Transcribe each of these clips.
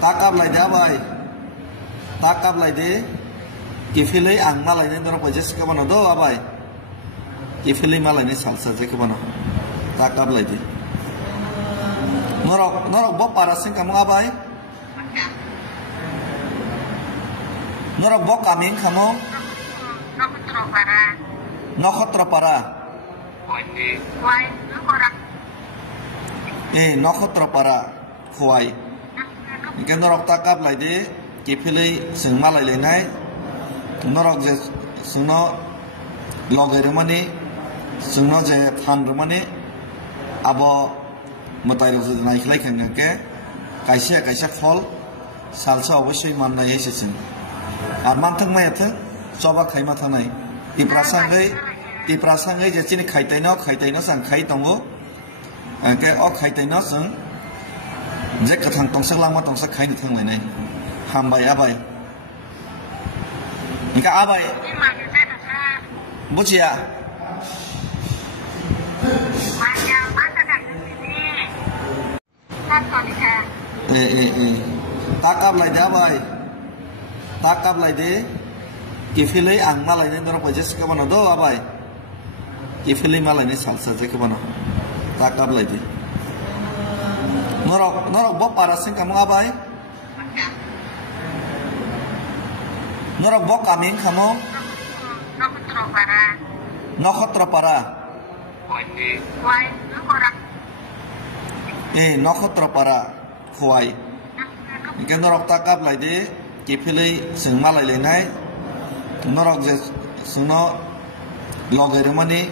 Takap lại đá bay, takap lại đi, kifilei ang malai ni dorong pajes ke mana do abai, kifilei malai ni salsa je ke mana, takap lại đi, norok bok parasin kamu abai, norok bok kami kamu, Nokhotra para, Nokhotra para, Hawaii. Ikan norok takap lai de, kipilai sengma lai lenai, norok je sengno logai rumani, sengno je fan rumani, abo matai ruk je naik lai kengkang ke, kaisa fol, salsa obosoi manna ye sesen. Arman thang mai thang, soba khaima thanai. Iprasangai je chini khaitai no sang khai tongo, ke o khaitai no sang. Jek kathang tongsak langma tongsak khai ni thang lai nai hambai abai ingka abai bucia takap lai de abai takap lai de kifilei ang malai ni dorong pajes ke mana do abai kifilei malai ni salsa je ke mana takap lai de norok bok parasin kamu abai, norok bok kami kamu, Nokhotra para, Nokhotra para, Hawaii. Ikan norok takap lai de, kipilai sengma lai lenai, norok je sengno logai rumani,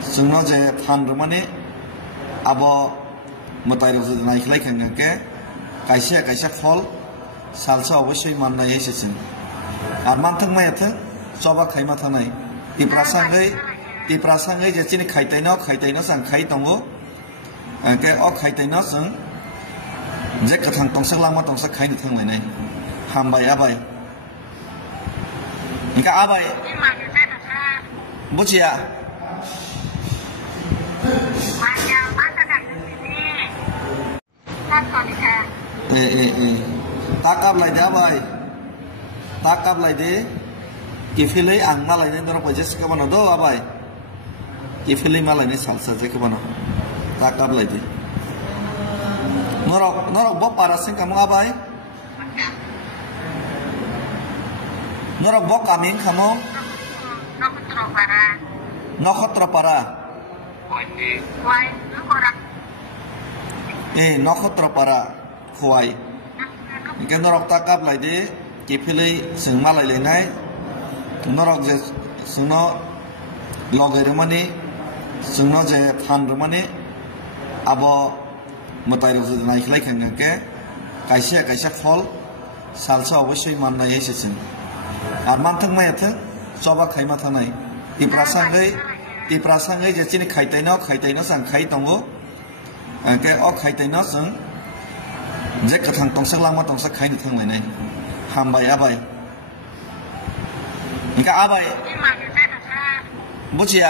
sengno je fan rumani, abo matai ruk je naik lai kengkang ke, kaisa fol, salsa obosoi manna ye sesen. Arman thang mai thang, soba khaima thanai. Iprasangai je chini khaitai no sang khai tongo, ke o khaitai no sang, jek kathang tongsak langma tongsak khai ni thang lai nai, hambai abai. Ingka abai, bucia. Takap lai de abai, takap lai de, kifilei ang malai ni dorong pajes ke mana do abai, kifilei malai ni salsa je ke mana, takap lai de, norok bok parasin kamu abai, norok bok kami kamu, Nokhotra para, Nokhotra para, Hawaii. Ikan norok takap lai de, kipilai sengma lai lenai, norok je sengno logai rumani, sengno je fan rumani, abo matai ruk je naik lai kengkang ke, kaisa fol, salsa obosoi manna ye sesen. Arman thang mai thang, soba khaima thanai. Iprasangai je chini khaitai no sang khai tongo, ke o khaitai no sang. Jek kathang tongsak langma tongsak khai ni thang lai nai hambai abai ingka abai bucia